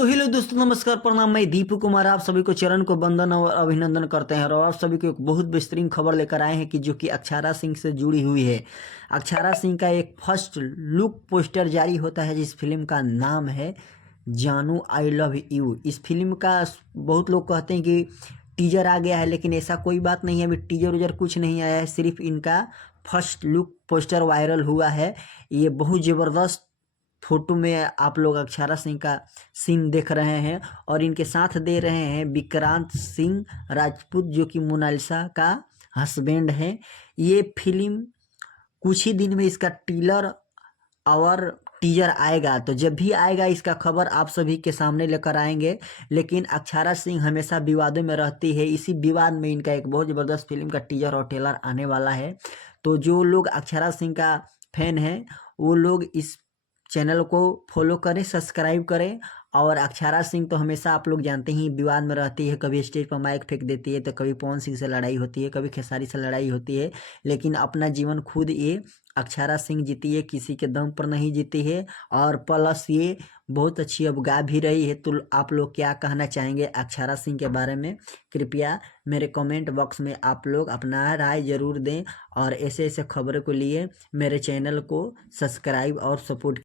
तो हेलो दोस्तों, नमस्कार, प्रणाम। मैं दीपू कुमार आप सभी को चरण को वंदन और अभिनंदन करते हैं। और आप सभी को एक बहुत बेहतरीन खबर लेकर आए हैं कि जो कि अक्षारा सिंह से जुड़ी हुई है। अक्षारा सिंह का एक फर्स्ट लुक पोस्टर जारी होता है जिस फिल्म का नाम है जानू आई लव यू। इस फिल्म का बहुत लोग कहते हैं कि टीजर आ गया है, लेकिन ऐसा कोई बात नहीं है। अभी टीजर उजर कुछ नहीं आया है, सिर्फ इनका फर्स्ट लुक पोस्टर वायरल हुआ है। ये बहुत ज़बरदस्त फोटो में आप लोग अक्षरा सिंह का सीन देख रहे हैं और इनके साथ दे रहे हैं विक्रांत सिंह राजपूत, जो कि मोनालिसा का हस्बैंड है। ये फिल्म कुछ ही दिन में इसका टीलर और टीजर आएगा, तो जब भी आएगा इसका खबर आप सभी के सामने लेकर आएंगे। लेकिन अक्षरा सिंह हमेशा विवादों में रहती है, इसी विवाद में इनका एक बहुत ज़बरदस्त फिल्म का टीजर और ट्रेलर आने वाला है। तो जो लोग अक्षरा सिंह का फैन है वो लोग इस चैनल को फॉलो करें, सब्सक्राइब करें। और अक्षरा सिंह तो हमेशा आप लोग जानते ही विवाद में रहती है, कभी स्टेज पर माइक फेंक देती है, तो कभी पवन सिंह से लड़ाई होती है, कभी खेसारी से लड़ाई होती है। लेकिन अपना जीवन खुद ये अक्षरा सिंह जीती है, किसी के दम पर नहीं जीती है। और प्लस ये बहुत अच्छी अब गा भी रही है। तो आप लोग क्या कहना चाहेंगे अक्षरा सिंह के बारे में? कृपया मेरे कमेंट बॉक्स में आप लोग अपना राय ज़रूर दें। और ऐसे ऐसे खबरों के लिए मेरे चैनल को सब्सक्राइब और सपोर्ट